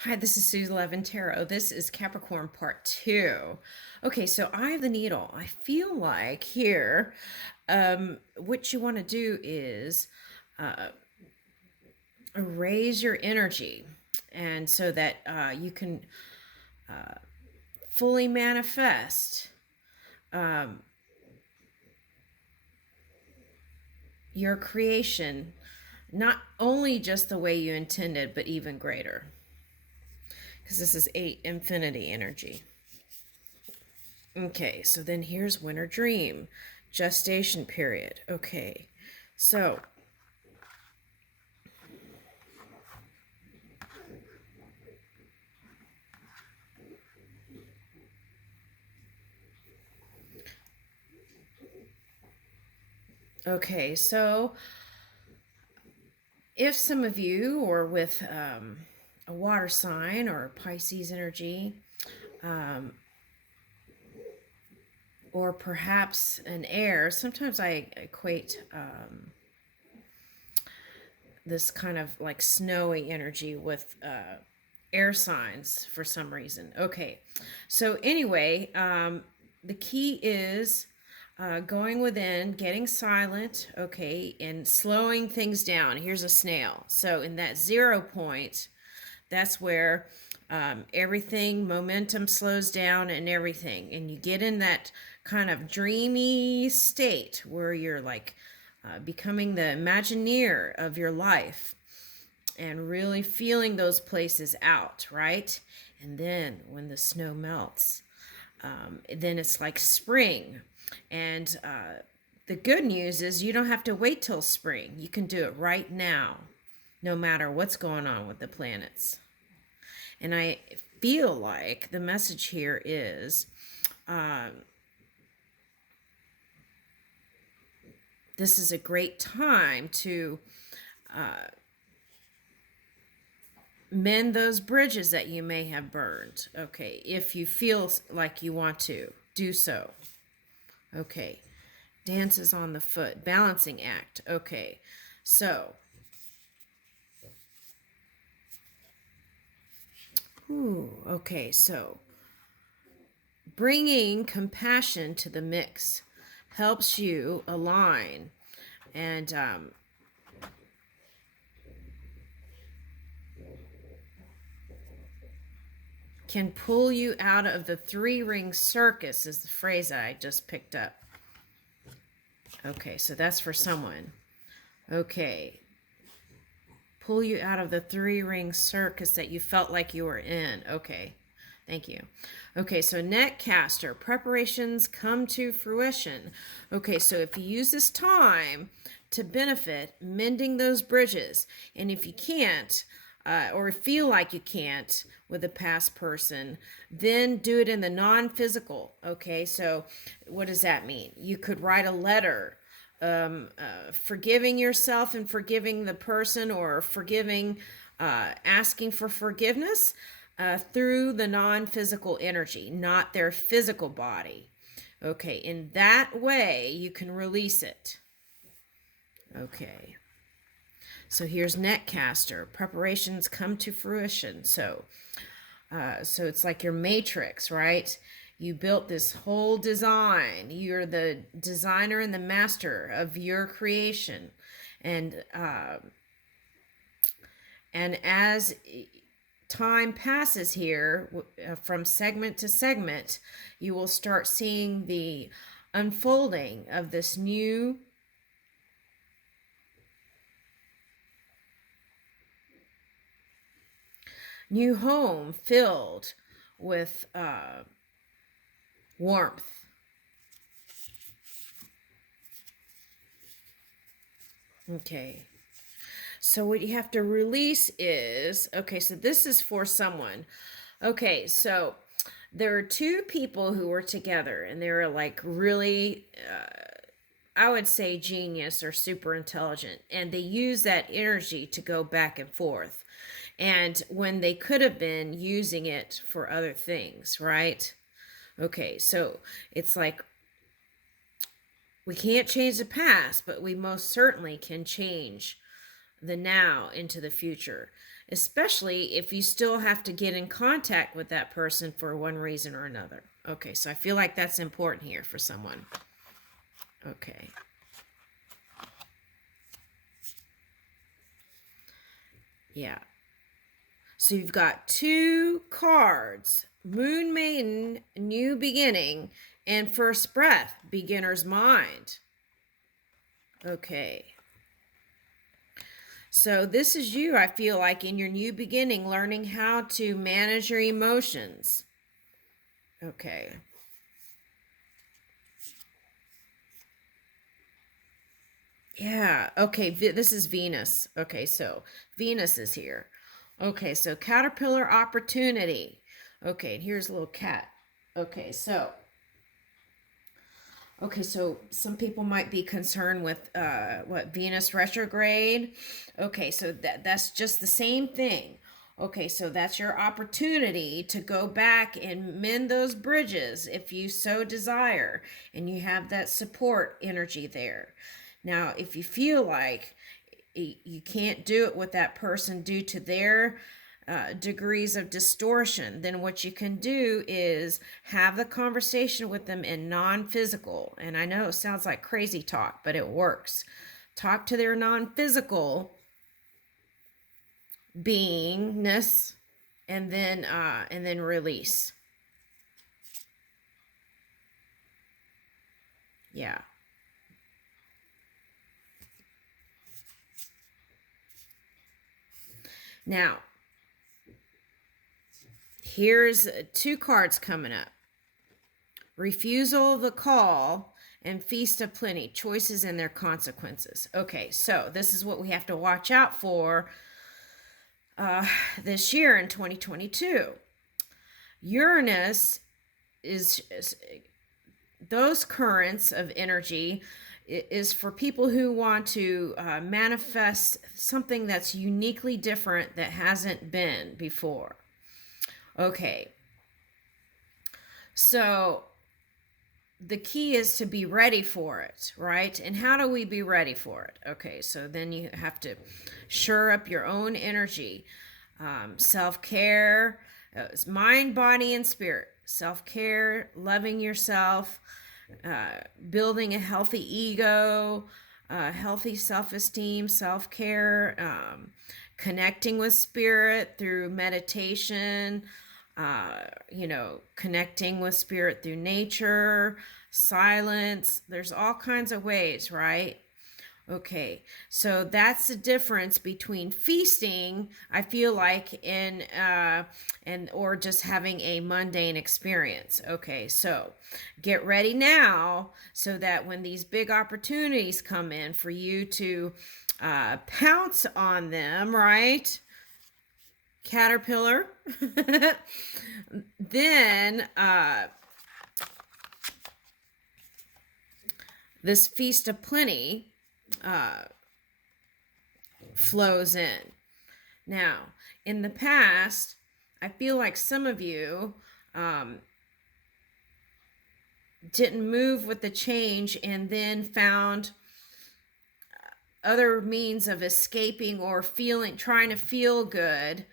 Hi, this is Susie Levin Tarot. This is Capricorn Part 2. Okay, so I have the needle. I feel like here, what you want to do is uh, raise your energy, and so that you can fully manifest um, your creation, not only just the way you intended, but even greater. Because this is 8 infinity energy. Okay, so then here's winter dream, gestation period. Okay, so so if some of you are with a water sign or Pisces energy, um, or perhaps an air, sometimes I equate this kind of like snowy energy with air signs for some reason. Okay, so anyway, the key is going within, getting silent, okay, and slowing things down. Here's a snail. So in that 0 point, that's where everything, momentum slows down and everything. And you get in that kind of dreamy state where you're like becoming the Imagineer of your life and really feeling those places out, right? And then when the snow melts, then it's like spring. And the good news is you don't have to wait till spring. You can do it right now, no matter what's going on with the planets. And I feel like the message here is this is a great time to mend those bridges that you may have burned. Okay, if you feel like you want to, do so. Okay, dances on the foot, balancing act. Okay, so okay, so bringing compassion to the mix helps you align and can pull you out of the 3-ring circus, is the phrase that I just picked up. Okay, so that's for someone. Okay, pull you out of the 3-ring circus that you felt like you were in. Okay, thank you. Okay, so netcaster, preparations come to fruition. Okay, so if you use this time to benefit mending those bridges, and if you can't, or feel like you can't with a past person, then do it in the non-physical. Okay, so what does that mean? You could write a letter forgiving yourself and forgiving the person, or forgiving, asking for forgiveness through the non-physical energy, not their physical body. Okay, in that way you can release it. Okay, so here's netcaster, preparations come to fruition. So it's like your matrix, right? You built this whole design. You're the designer and the master of your creation. And as time passes here, from segment to segment, you will start seeing the unfolding of this new home filled with warmth. Okay. So what you have to release is, okay, so this is for someone. Okay, so there are 2 people who were together, and they were like really, I would say, genius or super intelligent. And they use that energy to go back and forth. And when they could have been using it for other things, right? Okay, so it's like we can't change the past, but we most certainly can change the now into the future. especially if you still have to get in contact with that person for one reason or another. Okay, so I feel like that's important here for someone. Okay. Yeah. So you've got 2 cards, Moon Maiden, New Beginning, and First Breath, Beginner's Mind. Okay. So this is you, I feel like, in your new beginning, learning how to manage your emotions. Okay. Yeah. Okay. This is Venus. Okay. So Venus is here. Okay. So caterpillar opportunity. Okay. And here's a little cat. Okay. So some people might be concerned with Venus retrograde. Okay, so that's just the same thing. Okay, so that's your opportunity to go back and mend those bridges if you so desire, and you have that support energy there. Now, if you feel like you can't do it with that person due to their degrees of distortion, then what you can do is have the conversation with them in non-physical. And I know it sounds like crazy talk, but it works. Talk to their non-physical beingness, and then release. Yeah. Now, here's 2 cards coming up. Refusal of the call and Feast of Plenty, choices and their consequences. Okay, so this is what we have to watch out for this year in 2022. Uranus is those currents of energy is for people who want to manifest something that's uniquely different that hasn't been before. Okay. So the key is to be ready for it, right? And how do we be ready for it? Okay, so then you have to shore up your own energy. Self-care, mind, body, and spirit. Self-care, loving yourself, building a healthy ego, healthy self-esteem, self-care, connecting with spirit through meditation, connecting with spirit through nature, silence. There's all kinds of ways, right? Okay, so that's the difference between feasting, I feel like, or just having a mundane experience. Okay, so get ready now so that when these big opportunities come in for you to pounce on them, right? Caterpillar. Then this Feast of Plenty flows in. Now, in the past, I feel like some of you didn't move with the change and then found other means of escaping or trying to feel good,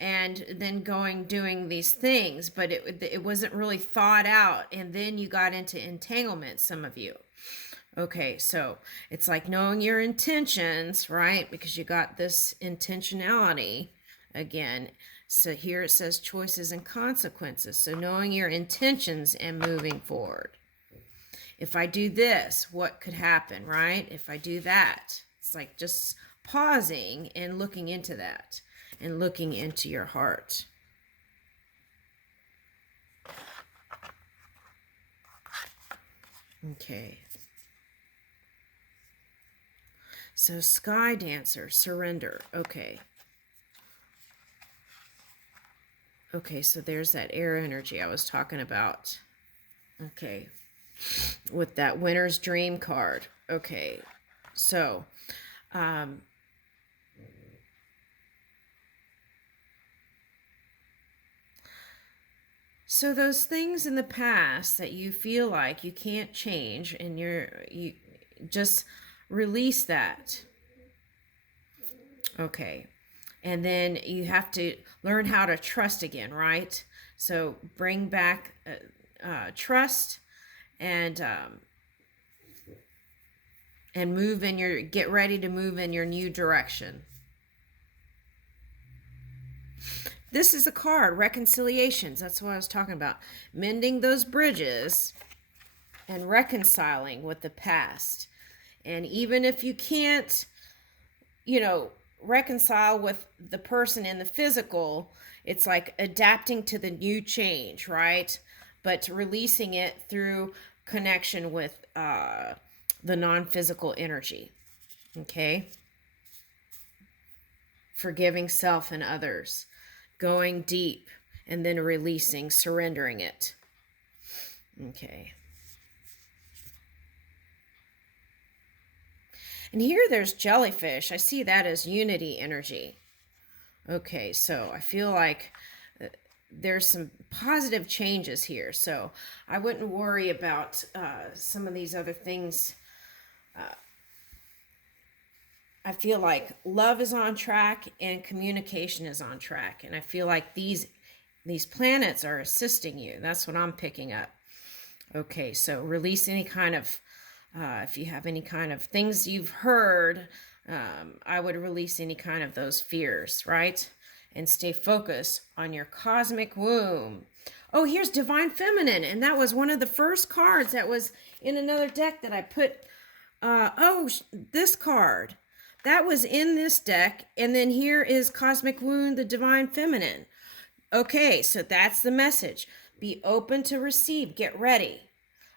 and then doing these things, but it wasn't really thought out, and then you got into entanglement, some of you. Okay, so it's like knowing your intentions, right? Because you got this intentionality again. So here it says choices and consequences. So knowing your intentions and moving forward. If I do this, what could happen, right? If I do that, it's like just pausing and looking into that and looking into your heart. Okay. So Sky Dancer, surrender. Okay. Okay, so there's that air energy I was talking about. Okay. With that Winter's Dream card. Okay. So, so those things in the past that you feel like you can't change, and you just release that. Okay. And then you have to learn how to trust again, right? So bring back trust, and move in your, get ready to move in your new direction. This is a card, reconciliations. That's what I was talking about. Mending those bridges and reconciling with the past. And even if you can't, reconcile with the person in the physical, it's like adapting to the new change, right? But releasing it through connection with the non-physical energy. Okay? Forgiving self and others. Going deep and then releasing, surrendering it. Okay. And here there's jellyfish. I see that as unity energy. Okay, so I feel like there's some positive changes here. So I wouldn't worry about some of these other things. I feel like love is on track and communication is on track. And I feel like these planets are assisting you. That's what I'm picking up. Okay, so release any kind of, if you have any kind of things you've heard, I would release any kind of those fears, right? And stay focused on your cosmic womb. Oh, here's Divine Feminine. And that was one of the first cards that was in another deck that I put. This card. That was in this deck. And then here is Cosmic Womb, the Divine Feminine. Okay, so that's the message. Be open to receive. Get ready.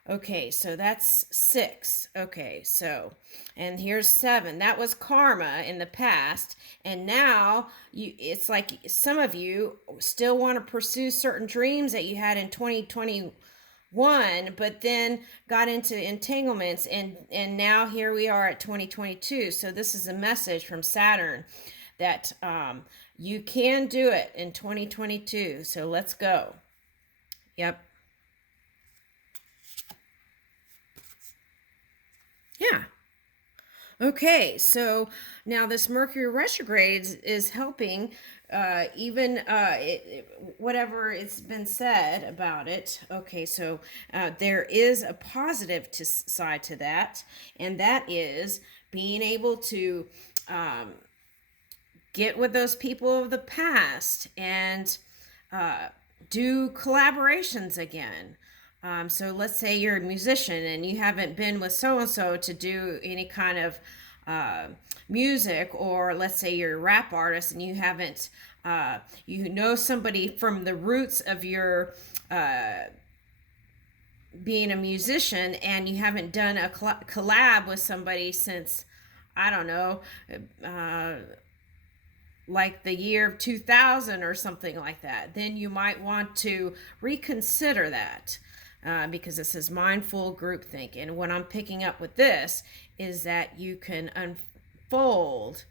Okay, so that's 6. Okay, so, and here's 7. That was karma in the past. And now it's like some of you still want to pursue certain dreams that you had in 2021, but then got into entanglements, and now here we are at 2022. So this is a message from Saturn that you can do it in 2022. So let's go. Yep. Yeah. Okay, so now this Mercury retrograde is helping, whatever it's been said about it. Okay, so there is a positive side to that, and that is being able to get with those people of the past and do collaborations again. So let's say you're a musician and you haven't been with so-and-so to do any kind of music, or let's say you're a rap artist and you haven't, somebody from the roots of your being a musician, and you haven't done a collab with somebody since, I don't know, like the year 2000 or something like that, then you might want to reconsider that. Because it says mindful groupthink. And what I'm picking up with this is that you can unfold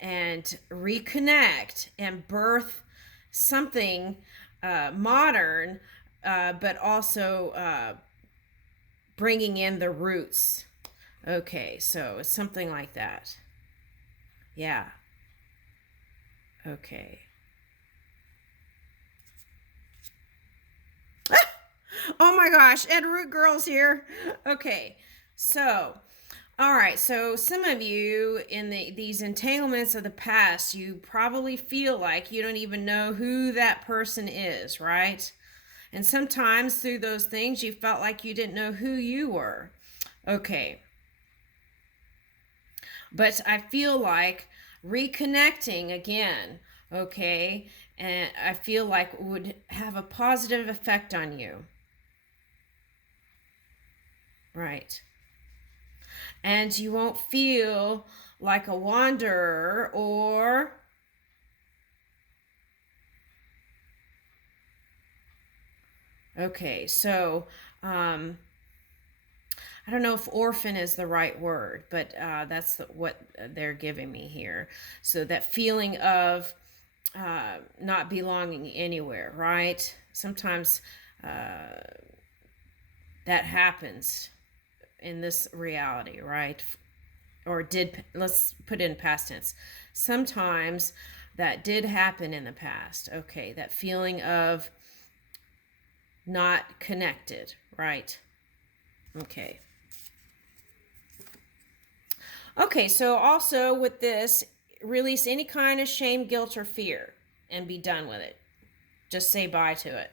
and reconnect and birth something modern, but also bringing in the roots. Okay, so it's something like that. Yeah. Okay. Oh my gosh, Ed Root Girl's here. Okay, so, all right, so some of you in these entanglements of the past, you probably feel like you don't even know who that person is, right? And sometimes through those things, you felt like you didn't know who you were. Okay. But I feel like reconnecting again, okay, and I feel like would have a positive effect on you. Right. And you won't feel like a wanderer or okay, so I don't know if orphan is the right word, but that's what they're giving me here. So that feeling of not belonging anywhere, right? Sometimes that happens in this reality, right? or did, let's put it in past tense. Sometimes that did happen in the past. Okay, that feeling of not connected, right? Okay. Okay, so also with this, release any kind of shame, guilt, or fear and be done with it. Just say bye to it.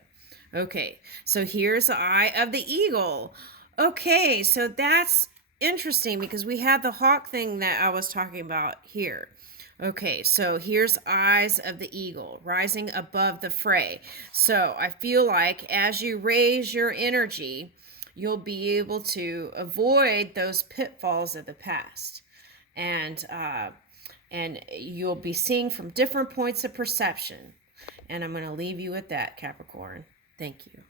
Okay, so here's the eye of the eagle. Okay, so that's interesting because we had the hawk thing that I was talking about here. Okay, so here's eyes of the eagle rising above the fray. So I feel like as you raise your energy, you'll be able to avoid those pitfalls of the past. And you'll be seeing from different points of perception. And I'm going to leave you with that, Capricorn. Thank you.